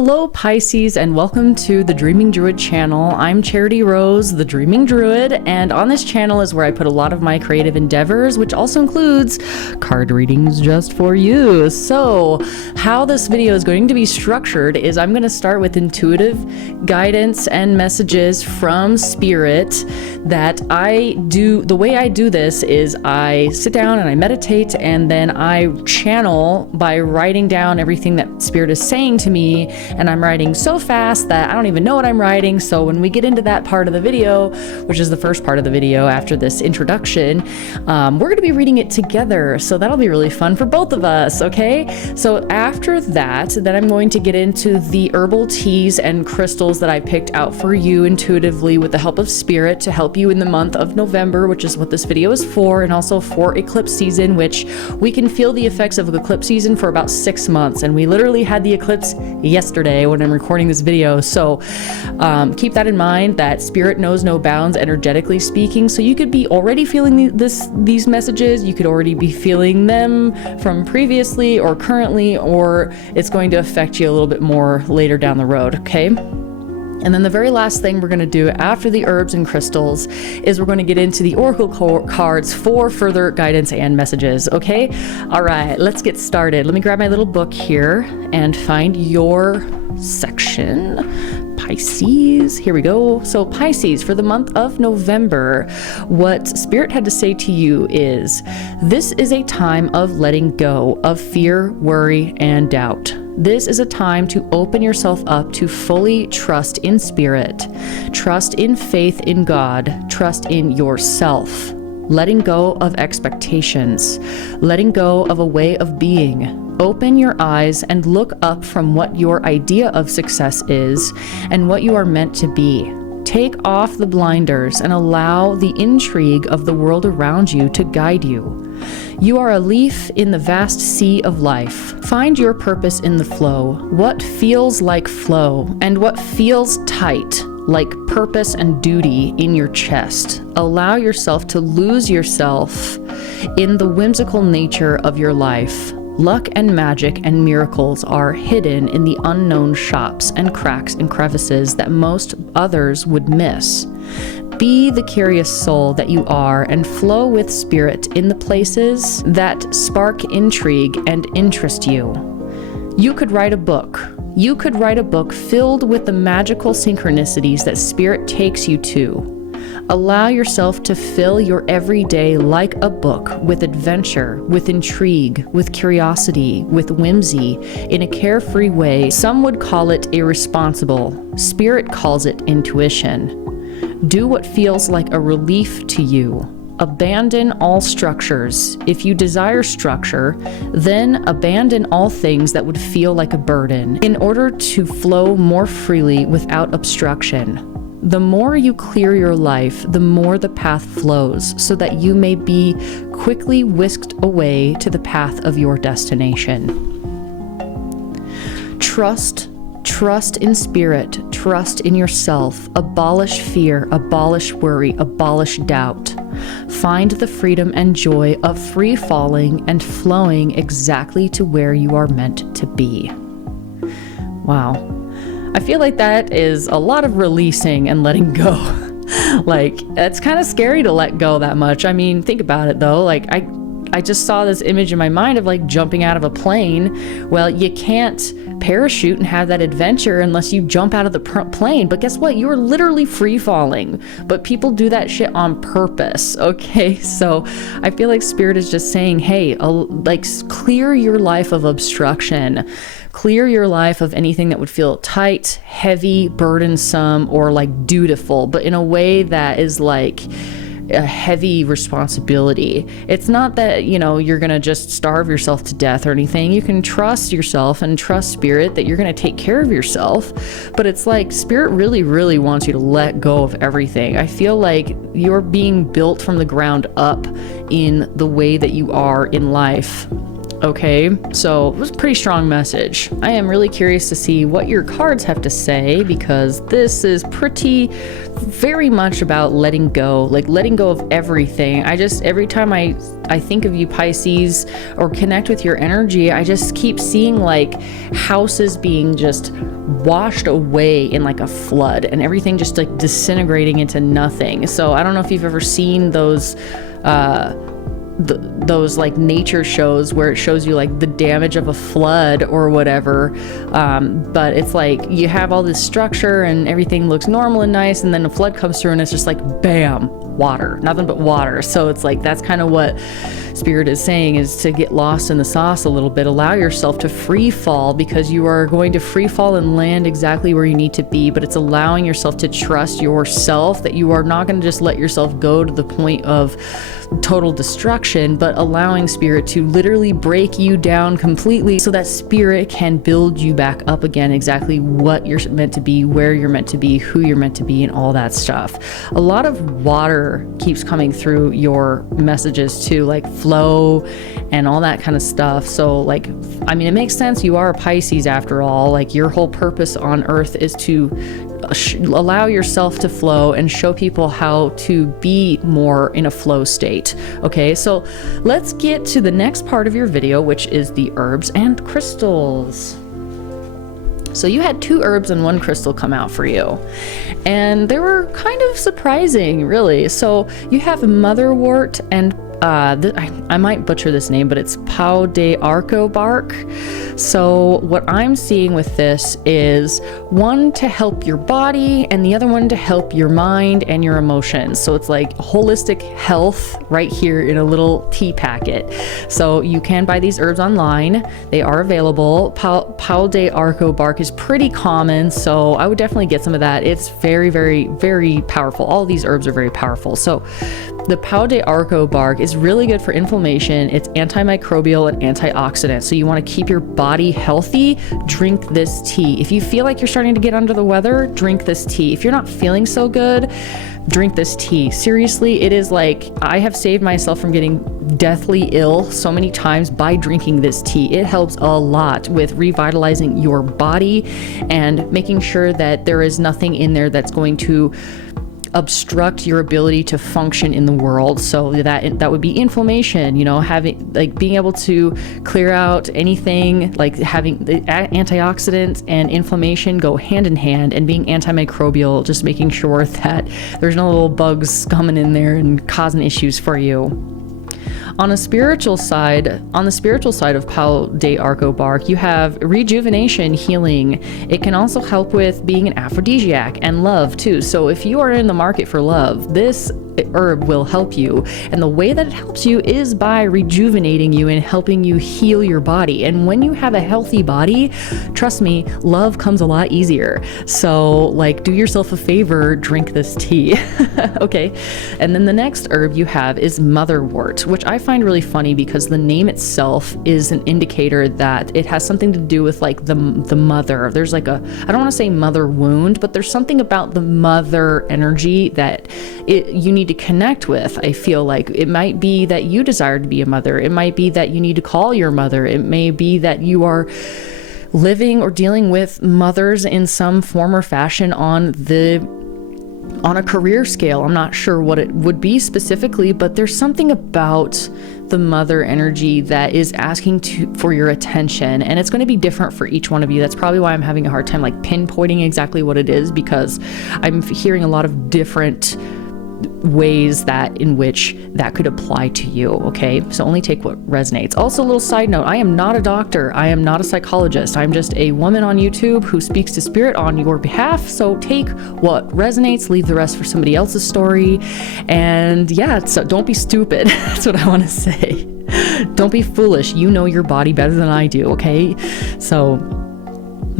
Hello Pisces, and welcome to the Dreaming Druid channel. I'm Charity Rose, the Dreaming Druid, and on this channel is where I put a lot of my creative endeavors, which also includes card readings just for you. So how this video is going to be structured is I'm going to start with intuitive guidance and messages from Spirit that I do. The way I do this is I sit down and I meditate, and then I channel by writing down everything that Spirit is saying to me. And I'm writing so fast that I don't even know what I'm writing. So when we get into that part of the video, which is the first part of the video after this introduction, we're going to be reading it together. So that'll be really fun for both of us. Okay. So after that, then I'm going to get into the herbal teas and crystals that I picked out for you intuitively with the help of Spirit to help you in the month of November, which is what this video is for, and also for eclipse season, which we can feel the effects of eclipse season for about 6 months. And we literally had the eclipse yesterday when I'm recording this video. So keep that in mind, that Spirit knows no bounds energetically speaking. So you could be already feeling these messages. You could already be feeling them from previously or currently, or it's going to affect you a little bit more later down the road. Okay. And then the very last thing we're going to do after the herbs and crystals is we're going to get into the oracle cards for further guidance and messages. Okay. All right, let's get started. Let me grab my little book here and find your section. Pisces, here we go. So Pisces, for the month of November, what Spirit had to say to you is, this is a time of letting go of fear, worry, and doubt. This is a time to open yourself up to fully trust in Spirit, trust in faith in God, trust in yourself, letting go of expectations, letting go of a way of being. Open your eyes and look up from what your idea of success is and what you are meant to be. Take off the blinders and allow the intrigue of the world around you to guide you. You are a leaf in the vast sea of life. Find your purpose in the flow. What feels like flow and what feels tight, like purpose and duty in your chest. Allow yourself to lose yourself in the whimsical nature of your life. Luck and magic and miracles are hidden in the unknown shops and cracks and crevices that most others would miss. Be the curious soul that you are and flow with Spirit in the places that spark intrigue and interest you. You could write a book. You could write a book filled with the magical synchronicities that Spirit takes you to. Allow yourself to fill your everyday like a book with adventure, with intrigue, with curiosity, with whimsy, in a carefree way. Some would call it irresponsible. Spirit calls it intuition. Do what feels like a relief to you. Abandon all structures. If you desire structure, then abandon all things that would feel like a burden in order to flow more freely without obstruction. The more you clear your life, the more the path flows, so that you may be quickly whisked away to the path of your destination. Trust in Spirit, trust in yourself, abolish fear, abolish worry, abolish doubt. Find the freedom and joy of free falling and flowing exactly to where you are meant to be. Wow. I feel like that is a lot of releasing and letting go. Like, it's kind of scary to let go that much. I mean, think about it though. Like, I just saw this image in my mind of like jumping out of a plane. Well, you can't parachute and have that adventure unless you jump out of the plane. But guess what? You're literally free falling. But people do that shit on purpose. Okay. So I feel like Spirit is just saying, hey, like clear your life of obstruction. Clear your life of anything that would feel tight, heavy, burdensome, or like dutiful, but in a way that is like a heavy responsibility. It's not that, you're going to just starve yourself to death or anything. You can trust yourself and trust Spirit that you're going to take care of yourself. But it's like Spirit really, really wants you to let go of everything. I feel like you're being built from the ground up in the way that you are in life. Okay, so it was a pretty strong message. I am really curious to see what your cards have to say, because this is very much about letting go, like letting go of everything. Every time I think of you, Pisces, or connect with your energy, I just keep seeing like houses being just washed away in like a flood, and everything just like disintegrating into nothing. So I don't know if you've ever seen those those like nature shows where it shows you like the damage of a flood or whatever, but it's like you have all this structure and everything looks normal and nice, and then a flood comes through and it's just like bam, water, nothing but water. So it's like that's kind of what Spirit is saying, is to get lost in the sauce a little bit. Allow yourself to free fall, because you are going to free fall and land exactly where you need to be. But it's allowing yourself to trust yourself, that you are not going to just let yourself go to the point of total destruction, but allowing Spirit to literally break you down completely, so that Spirit can build you back up again, exactly what you're meant to be, where you're meant to be, who you're meant to be, and all that stuff. A lot of water keeps coming through your messages too, like flow and all that kind of stuff. So like, I mean, it makes sense. You are a Pisces after all. Like, your whole purpose on earth is to allow yourself to flow and show people how to be more in a flow state. Okay, so let's get to the next part of your video, which is the herbs and crystals. So you had 2 herbs and 1 crystal come out for you, and they were kind of surprising, really. So you have motherwort and I might butcher this name, but it's pau de arco bark. So what I'm seeing with this is one to help your body and the other one to help your mind and your emotions. So it's like holistic health right here in a little tea packet. So you can buy these herbs online. They are available. Pau de arco bark is pretty common, so I would definitely get some of that. It's very, very, very powerful. All of these herbs are very powerful. So the pau de arco bark is really good for inflammation. It's antimicrobial and antioxidant. So you want to keep your body healthy, drink this tea. If you feel like you're starting to get under the weather, drink this tea. If you're not feeling so good, drink this tea. Seriously, it is like, I have saved myself from getting deathly ill so many times by drinking this tea. It helps a lot with revitalizing your body and making sure that there is nothing in there that's going to obstruct your ability to function in the world. So that would be inflammation, you know, having like being able to clear out anything, like having the antioxidants and inflammation go hand in hand, and being antimicrobial, just making sure that there's no little bugs coming in there and causing issues for you. On the spiritual side of pau de arco bark, you have rejuvenation, healing. It can also help with being an aphrodisiac and love too. So if you are in the market for love, this herb will help you. And the way that it helps you is by rejuvenating you and helping you heal your body. And when you have a healthy body, trust me, love comes a lot easier. So like, do yourself a favor, drink this tea. Okay. And then the next herb you have is motherwort, which I find really funny because the name itself is an indicator that it has something to do with like the mother. There's like I don't want to say mother wound, but there's something about the mother energy that you need to connect with. I feel like it might be that you desire to be a mother. It might be that you need to call your mother. It may be that you are living or dealing with mothers in some form or fashion on a career scale. I'm not sure what it would be specifically, but there's something about the mother energy that is asking for your attention, and it's going to be different for each one of you. That's probably why I'm having a hard time like pinpointing exactly what it is, because I'm hearing a lot of different ways in which that could apply to you. Okay, so only take what resonates. Also, a little side note, I am not a doctor, I am not a psychologist, I'm just a woman on YouTube who speaks to spirit on your behalf. So take what resonates, leave the rest for somebody else's story. And yeah, so don't be stupid. That's what I want to say. Don't be foolish. You know your body better than I do. Okay, so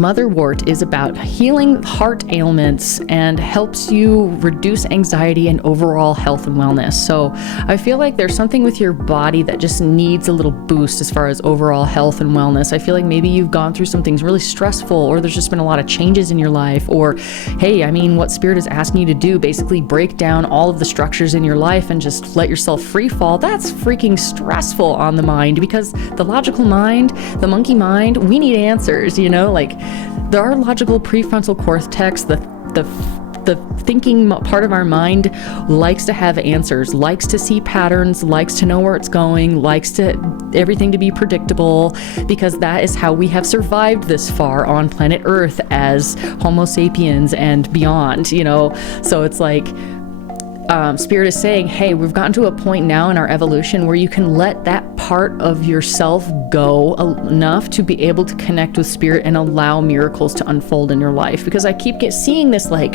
Motherwort is about healing heart ailments and helps you reduce anxiety and overall health and wellness. So I feel like there's something with your body that just needs a little boost as far as overall health and wellness. I feel like maybe you've gone through some things really stressful, or there's just been a lot of changes in your life, or hey, I mean, what Spirit is asking you to do, basically break down all of the structures in your life and just let yourself free fall. That's freaking stressful on the mind, because the logical mind, the monkey mind, we need answers, you know, like our logical prefrontal cortex, the thinking part of our mind likes to have answers, likes to see patterns, likes to know where it's going, likes to everything to be predictable, because that is how we have survived this far on planet Earth as Homo sapiens and beyond, you know. So it's like Spirit is saying, hey, we've gotten to a point now in our evolution where you can let that part of yourself go enough to be able to connect with Spirit and allow miracles to unfold in your life. Because I keep seeing this like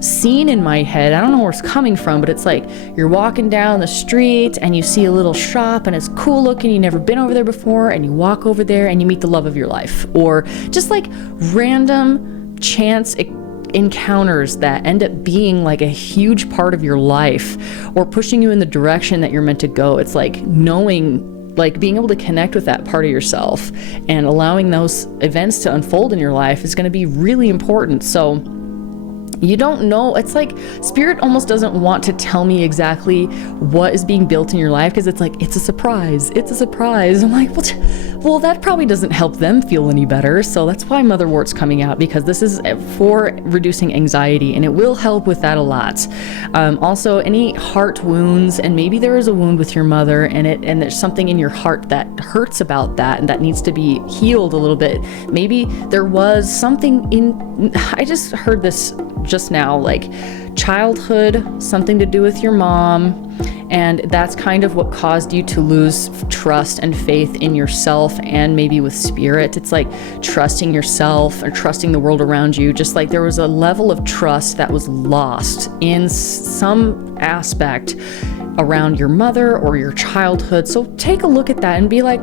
scene in my head. I don't know where it's coming from, but it's like you're walking down the street and you see a little shop and it's cool looking. You've never been over there before, and you walk over there and you meet the love of your life. Or just like random chance encounters that end up being like a huge part of your life, or pushing you in the direction that you're meant to go. It's like knowing, like being able to connect with that part of yourself and allowing those events to unfold in your life is going to be really important. So you don't know, it's like Spirit almost doesn't want to tell me exactly what is being built in your life, because it's like, it's a surprise. I'm like, well, that probably doesn't help them feel any better. So that's why Motherwort's coming out, because this is for reducing anxiety, and it will help with that a lot. Also, any heart wounds, and maybe there is a wound with your mother, and there's something in your heart that hurts about that, and that needs to be healed a little bit. Maybe there was something in, I just heard this just now, like childhood, something to do with your mom, and that's kind of what caused you to lose trust and faith in yourself and maybe with Spirit. It's like trusting yourself or trusting the world around you. Just like there was a level of trust that was lost in some aspect around your mother or your childhood. So take a look at that and be like,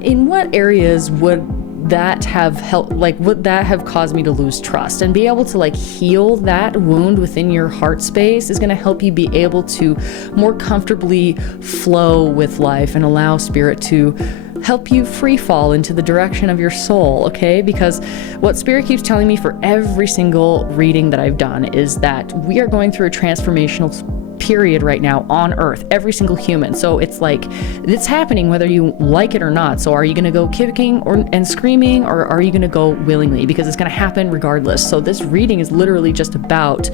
in what areas would that have helped, like would that have caused me to lose trust? And be able to like heal that wound within your heart space is going to help you be able to more comfortably flow with life and allow Spirit to help you free fall into the direction of your soul, okay? Because what Spirit keeps telling me for every single reading that I've done is that we are going through a transformational period right now on Earth, every single human. So it's like, it's happening whether you like it or not. So are you going to go kicking and screaming, or are you going to go willingly? Because it's going to happen regardless. So this reading is literally just about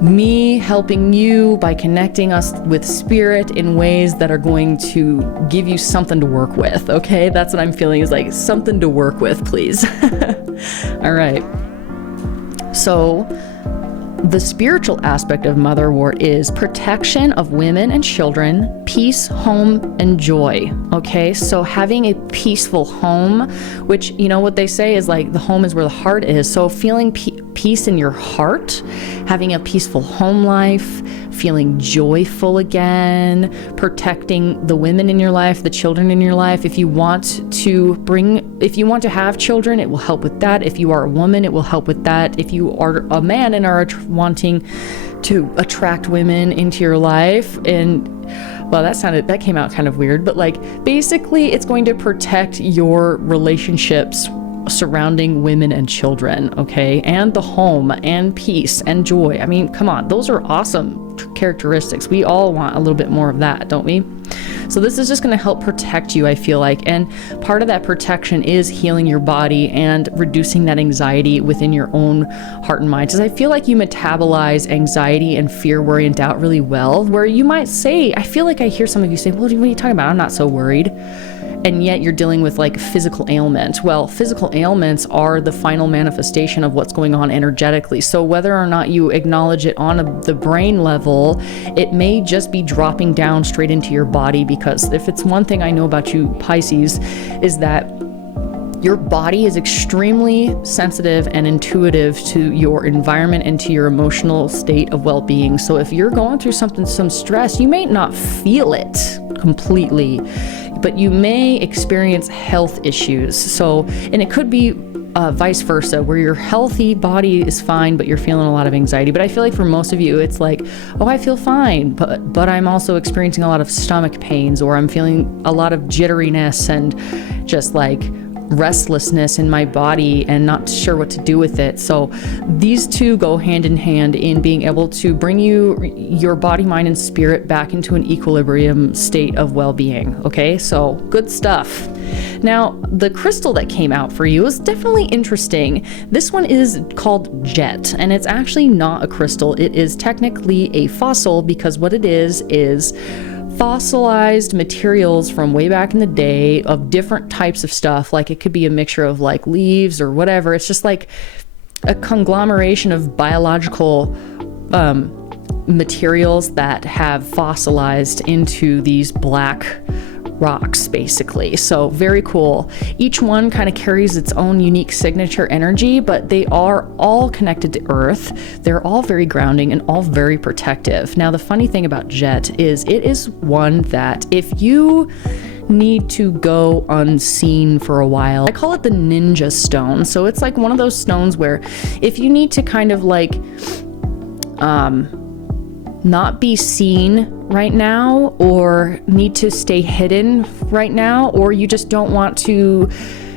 me helping you by connecting us with Spirit in ways that are going to give you something to work with, okay? That's what I'm feeling, is like something to work with, please. All right. So the spiritual aspect of Motherwort is protection of women and children, peace, home, and joy. Okay, so having a peaceful home, which, you know, what they say is like the home is where the heart is. So feeling peace in your heart, having a peaceful home life, feeling joyful again, protecting the women in your life, the children in your life. If you want to have children, it will help with that. If you are a woman, it will help with that. If you are a man and are wanting to attract women into your life, and well, that came out kind of weird, but like basically it's going to protect your relationships surrounding women and children, okay? And the home and peace and joy. I mean, come on, those are awesome characteristics. We all want a little bit more of that, don't we? So this is just going to help protect you, I feel like. And part of that protection is healing your body and reducing that anxiety within your own heart and mind. Because I feel like you metabolize anxiety and fear, worry, and doubt really well, where you might say, I feel like I hear some of you say, well, what are you talking about? I'm not so worried. And yet you're dealing with like physical ailment. Well, physical ailments are the final manifestation of what's going on energetically. So whether or not you acknowledge it on the brain level, it may just be dropping down straight into your body. Because if it's one thing I know about you, Pisces, is that your body is extremely sensitive and intuitive to your environment and to your emotional state of well-being. So if you're going through some stress, you may not feel it completely. but you may experience health issues. So, and it could be vice versa, where your healthy body is fine, but you're feeling a lot of anxiety. But I feel like for most of you, it's like, oh, I feel fine, but I'm also experiencing a lot of stomach pains, or I'm feeling a lot of jitteriness and just like restlessness in my body and not sure what to do with it. So these two go hand in hand in being able to bring your body, mind, and spirit back into an equilibrium state of well-being. Okay, so good stuff. Now, the crystal that came out for you is definitely interesting. This one is called Jet, and it's actually not a crystal. It is technically a fossil, because what it is fossilized materials from way back in the day of different types of stuff. Like it could be a mixture of like leaves or whatever. It's just like a conglomeration of biological materials that have fossilized into these black rocks, basically. So very cool. Each one kind of carries its own unique signature energy, but they are all connected to Earth. They're all very grounding and all very protective. Now, the funny thing about Jet is it is one that if you need to go unseen for a while, I call it the ninja stone. So it's like one of those stones where if you need to kind of like not be seen right now, or need to stay hidden right now, or you just don't want to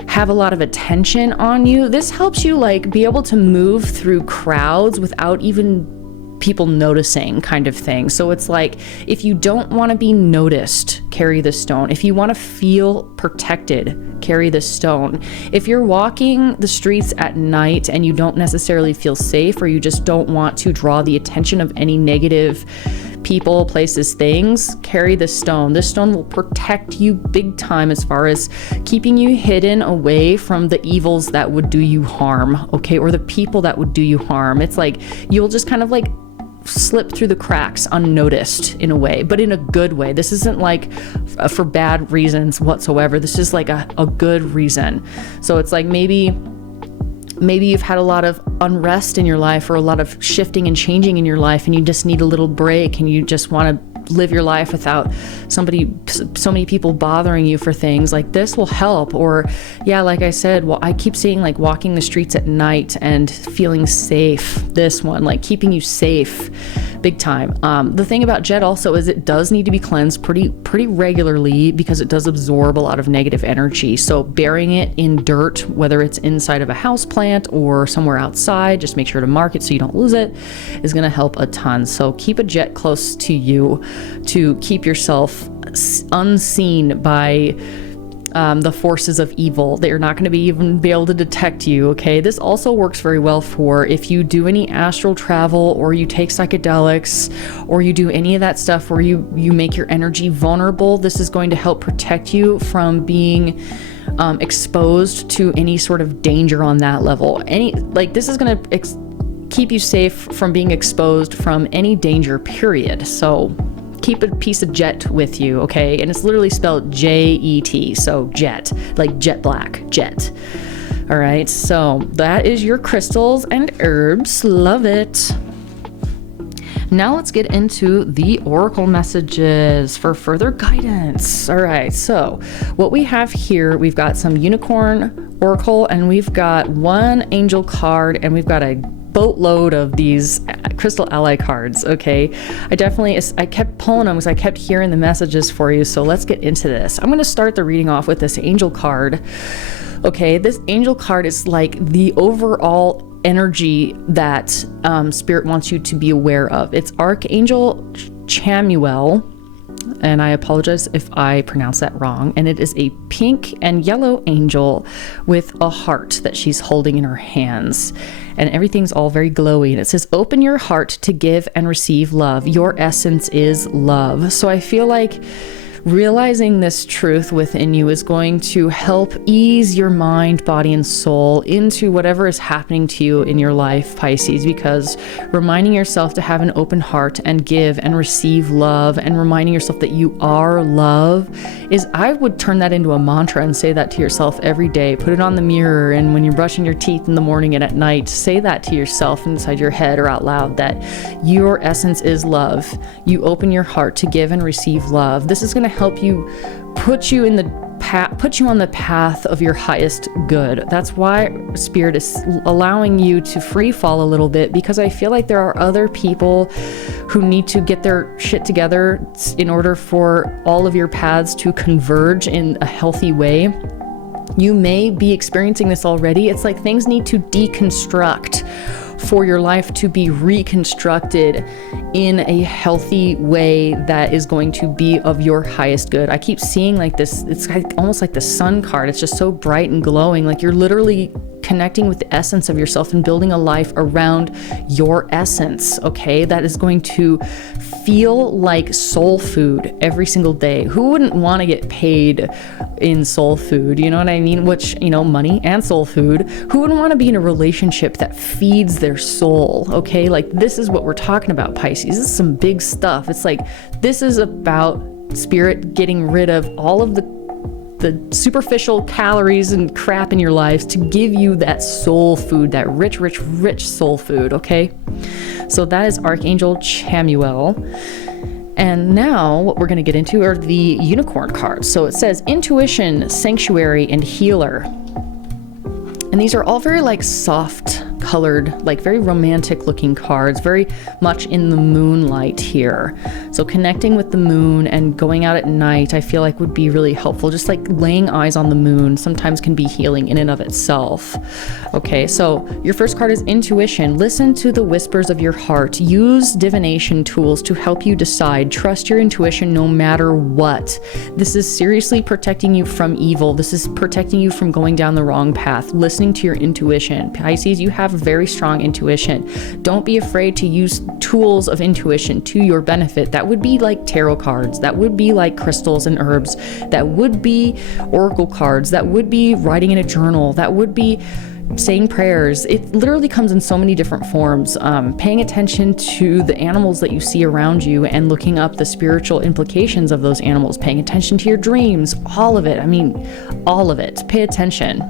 have a lot of attention on you, this helps you like be able to move through crowds without even people noticing, kind of thing. So it's like, if you don't want to be noticed, carry the stone. If you want to feel protected, carry the stone. If you're walking the streets at night and you don't necessarily feel safe, or you just don't want to draw the attention of any negative people, places, things, carry the stone. This stone will protect you big time as far as keeping you hidden away from the evils that would do you harm, okay, or the people that would do you harm. It's like you'll just kind of like slip through the cracks unnoticed in a way, but in a good way. This isn't like for bad reasons whatsoever. This is like a good reason. So it's like maybe you've had a lot of unrest in your life, or a lot of shifting and changing in your life, and you just need a little break, and you just want to live your life without so many people bothering you for things. Like this will help. Or yeah, like I said, well, I keep saying like walking the streets at night and feeling safe. This one, like keeping you safe big time. The thing about Jet also is it does need to be cleansed pretty regularly, because it does absorb a lot of negative energy. So burying it in dirt, whether it's inside of a house plant or somewhere outside, just make sure to mark it so you don't lose it, is going to help a ton. So keep a Jet close to you to keep yourself unseen by the forces of evil. They're not going to even be able to detect you, okay? This also works very well for if you do any astral travel, or you take psychedelics, or you do any of that stuff where you make your energy vulnerable. This is going to help protect you from being exposed to any sort of danger on that level. This is going to keep you safe from being exposed from any danger, period. So keep a piece of Jet with you, okay? And it's literally spelled Jet, so Jet, like jet black, Jet. All right, so that is your crystals and herbs. Love it. Now let's get into the oracle messages for further guidance. All right, so what we have here, we've got some unicorn oracle, and we've got one angel card, and we've got a boatload of these crystal ally cards. Okay, I kept pulling them because I kept hearing the messages for you. So let's get into this. I'm going to start the reading off with this angel card. Okay, this angel card is like the overall energy that spirit wants you to be aware of. It's Archangel Chamuel, and I apologize if I pronounce that wrong. And it is a pink and yellow angel with a heart that she's holding in her hands. And everything's all very glowy. And it says, open your heart to give and receive love. Your essence is love. So I feel like realizing this truth within you is going to help ease your mind, body, and soul into whatever is happening to you in your life, Pisces, because reminding yourself to have an open heart and give and receive love, and reminding yourself that you are love is, I would turn that into a mantra and say that to yourself every day. Put it on the mirror, and when you're brushing your teeth in the morning and at night, say that to yourself inside your head or out loud, that your essence is love. You open your heart to give and receive love. This is going to help you put you on the path of your highest good. That's why Spirit is allowing you to free fall a little bit, because I feel like there are other people who need to get their shit together in order for all of your paths to converge in a healthy way. You may be experiencing this already. It's like things need to deconstruct for your life to be reconstructed in a healthy way that is going to be of your highest good. I keep seeing like this, it's like almost like the sun card. It's just so bright and glowing. Like you're literally connecting with the essence of yourself and building a life around your essence, okay? That is going to feel like soul food every single day. Who wouldn't want to get paid in soul food? You know what I mean? Which, you know, money and soul food. Who wouldn't want to be in a relationship that feeds their soul, okay? Like this is what we're talking about, Pisces. This is some big stuff. It's like, this is about Spirit getting rid of all of the superficial calories and crap in your lives to give you that soul food, that rich, rich, rich soul food, okay? So that is Archangel Chamuel. And now what we're going to get into are the unicorn cards. So it says intuition, sanctuary, and healer. And these are all very like soft colored, like very romantic looking cards, very much in the moonlight here. So connecting with the moon and going out at night, I feel like would be really helpful. Just like laying eyes on the moon sometimes can be healing in and of itself. Okay, so your first card is intuition. Listen to the whispers of your heart. Use divination tools to help you decide. Trust your intuition no matter what. This is seriously protecting you from evil. This is protecting you from going down the wrong path. Listening to your intuition. Pisces, you have a very strong intuition. Don't be afraid to use tools of intuition to your benefit. That would be like tarot cards. That would be like crystals and herbs. That would be oracle cards. That would be writing in a journal. That would be saying prayers. It literally comes in so many different forms. Paying attention to the animals that you see around you and looking up the spiritual implications of those animals. Paying attention to your dreams. All of it. I mean, all of it. Pay attention.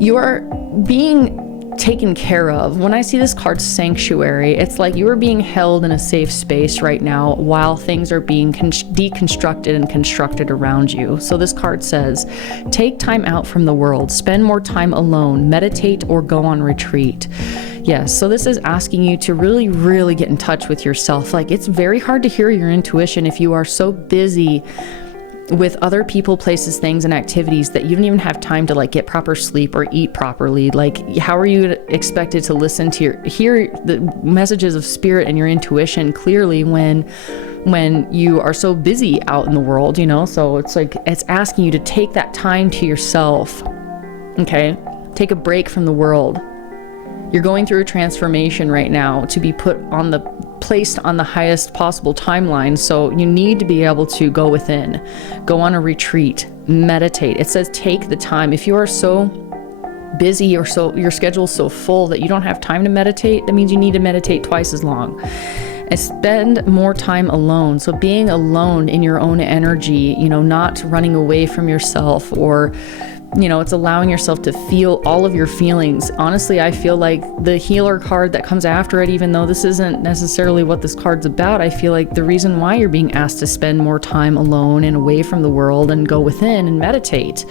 You are being taken care of. When I see this card sanctuary, it's like you are being held in a safe space right now while things are being deconstructed and constructed around you. So this card says, take time out from the world, spend more time alone, meditate or go on retreat. Yes, so this is asking you to really, really get in touch with yourself. Like it's very hard to hear your intuition if you are so busy with other people, places, things, and activities that you don't even have time to like get proper sleep or eat properly. Like how are you expected to listen to hear the messages of Spirit and your intuition clearly when you are so busy out in the world, you know? So it's like, it's asking you to take that time to yourself, okay? Take a break from the world. You're going through a transformation right now to be placed on the highest possible timeline. So you need to be able to go within, go on a retreat, meditate. It says take the time. If you are so busy or so your schedule's so full that you don't have time to meditate, that means you need to meditate twice as long. And spend more time alone. So being alone in your own energy, you know, not running away from yourself, or you know, it's allowing yourself to feel all of your feelings. Honestly, I feel like the healer card that comes after it, even though this isn't necessarily what this card's about, I feel like the reason why you're being asked to spend more time alone and away from the world and go within and meditate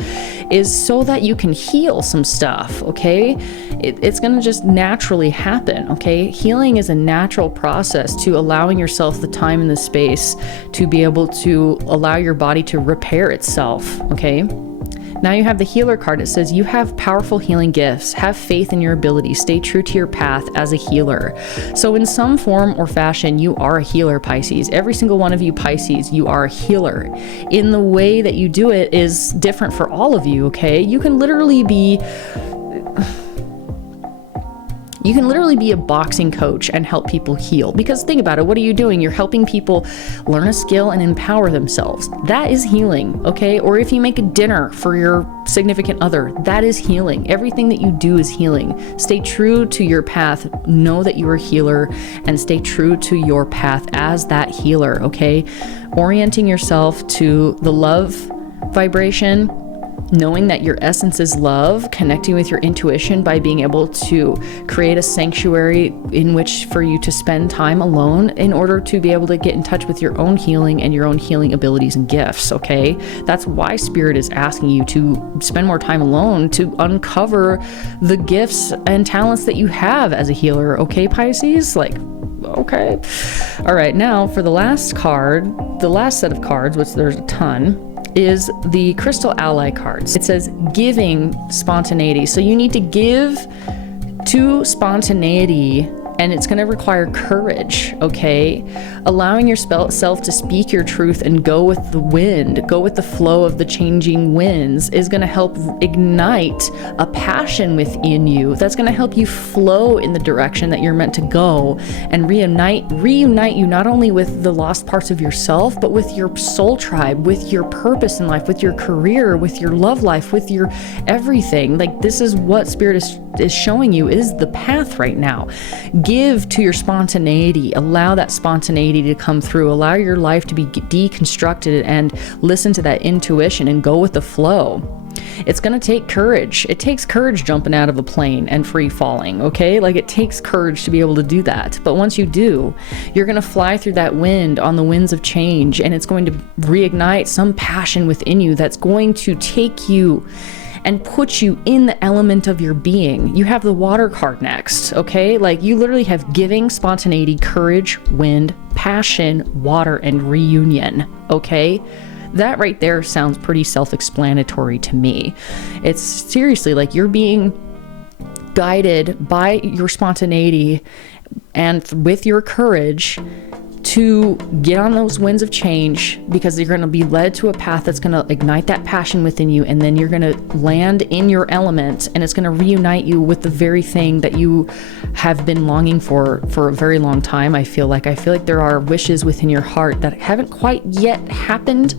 is so that you can heal some stuff, okay? It's going to just naturally happen, okay? Healing is a natural process to allowing yourself the time and the space to be able to allow your body to repair itself, okay? Now you have the healer card. It says you have powerful healing gifts. Have faith in your ability. Stay true to your path as a healer. So in some form or fashion, you are a healer, Pisces. Every single one of you, Pisces, you are a healer. In the way that you do it is different for all of you, okay? You can literally be a boxing coach and help people heal. Because think about it, what are you doing? You're helping people learn a skill and empower themselves. That is healing, okay? Or if you make a dinner for your significant other, that is healing. Everything that you do is healing. Stay true to your path. Know that you are a healer and stay true to your path as that healer, okay? Orienting yourself to the love vibration knowing that your essence is love, connecting with your intuition by being able to create a sanctuary in which for you to spend time alone in order to be able to get in touch with your own healing and your own healing abilities and gifts, okay? That's why Spirit is asking you to spend more time alone to uncover the gifts and talents that you have as a healer, okay, Pisces? Like, okay. All right, now for the last card, the last set of cards, which there's a ton, is the Crystal Ally cards. It says giving spontaneity. So you need to give to spontaneity, and it's going to require courage, okay? Allowing yourself to speak your truth and go with the wind, go with the flow of the changing winds is going to help ignite a passion within you that's going to help you flow in the direction that you're meant to go and reunite you not only with the lost parts of yourself, but with your soul tribe, with your purpose in life, with your career, with your love life, with your everything. Like, this is what Spirit is showing you is the path right now. Give to your spontaneity. Allow that spontaneity to come through. Allow your life to be deconstructed and listen to that intuition and go with the flow. It's going to take courage. It takes courage jumping out of a plane and free falling, okay? Like, it takes courage to be able to do that. But once you do, you're going to fly through that wind on the winds of change, and it's going to reignite some passion within you that's going to take you and put you in the element of your being. You have the water card next, okay? Like, you literally have giving, spontaneity, courage, wind, passion, water, and reunion, okay? That right there sounds pretty self-explanatory to me. It's seriously like you're being guided by your spontaneity and with your courage to get on those winds of change, because you're going to be led to a path that's going to ignite that passion within you, and then you're going to land in your element, and it's going to reunite you with the very thing that you have been longing for a very long time. I feel like there are wishes within your heart that haven't quite yet happened,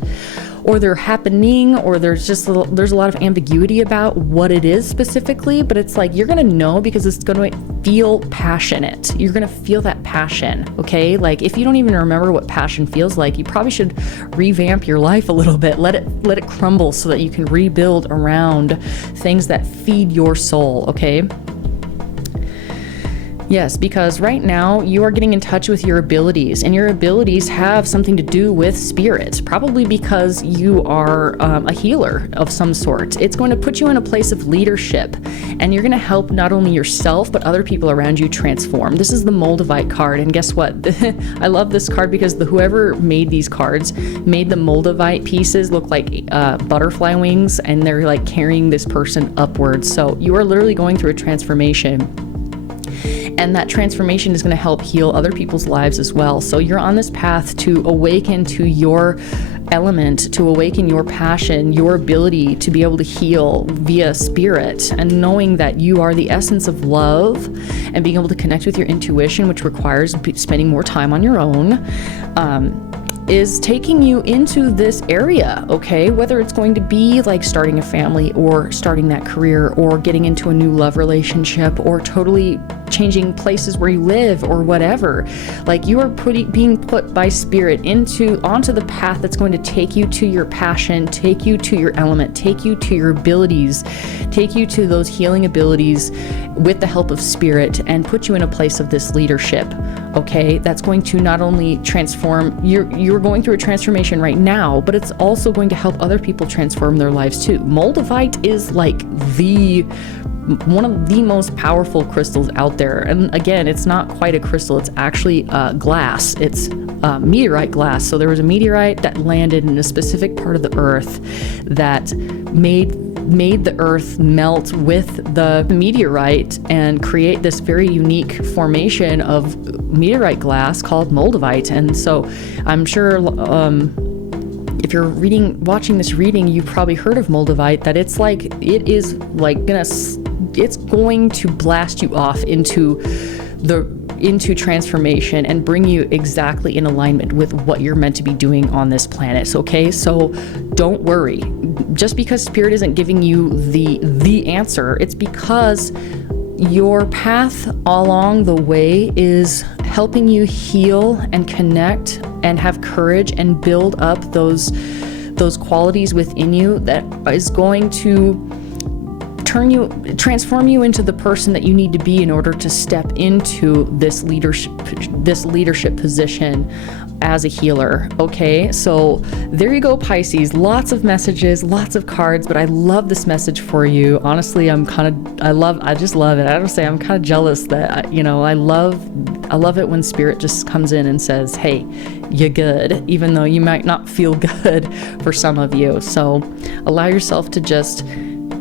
or they're happening, or there's a lot of ambiguity about what it is specifically, but it's like you're gonna know because it's gonna feel passionate. You're gonna feel that passion, okay? Like, if you don't even remember what passion feels like, you probably should revamp your life a little bit. Let it crumble so that you can rebuild around things that feed your soul, okay? Yes, because right now you are getting in touch with your abilities, and your abilities have something to do with spirit, probably because you are a healer of some sort. It's going to put you in a place of leadership, and you're going to help not only yourself, but other people around you transform. This is the Moldavite card, and guess what? I love this card because whoever made these cards made the Moldavite pieces look like butterfly wings, and they're like carrying this person upwards. So you are literally going through a transformation. And that transformation is going to help heal other people's lives as well. So you're on this path to awaken to your element, to awaken your passion, your ability to be able to heal via spirit, and knowing that you are the essence of love, and being able to connect with your intuition, which requires spending more time on your own, is taking you into this area, okay? Whether it's going to be like starting a family, or starting that career, or getting into a new love relationship, or totally changing places where you live, or whatever. Like, you are being put by spirit onto the path that's going to take you to your passion, take you to your element, take you to your abilities, take you to those healing abilities with the help of spirit, and put you in a place of this leadership, okay? That's going to not only transform, you're going through a transformation right now, but it's also going to help other people transform their lives too. Moldavite is like one of the most powerful crystals out there. And again, it's not quite a crystal, it's actually glass. It's meteorite glass. So there was a meteorite that landed in a specific part of the earth that made the earth melt with the meteorite and create this very unique formation of meteorite glass called Moldavite. And so I'm sure if you're watching this reading, you've probably heard of Moldavite, that it's going to blast you off into transformation and bring you exactly in alignment with what you're meant to be doing on this planet. Okay, so don't worry. Just because spirit isn't giving you the answer, it's because your path along the way is helping you heal and connect and have courage and build up those those qualities within you that is going to transform you into the person that you need to be in order to step into this leadership position as a healer. Okay, so there you go, Pisces. Lots of messages, lots of cards, but I love this message for you. Honestly, I just love it. I don't say I'm kind of jealous that, I love it when Spirit just comes in and says, hey, you're good, even though you might not feel good for some of you. So allow yourself to just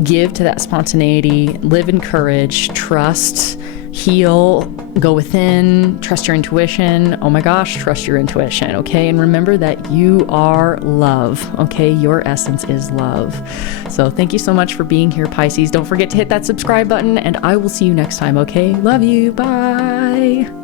give to that spontaneity, live in courage, trust, heal, go within, trust your intuition. Oh my gosh, trust your intuition, okay? And remember that you are love, okay? Your essence is love. So thank you so much for being here, Pisces. Don't forget to hit that subscribe button, and I will see you next time, okay? Love you. Bye.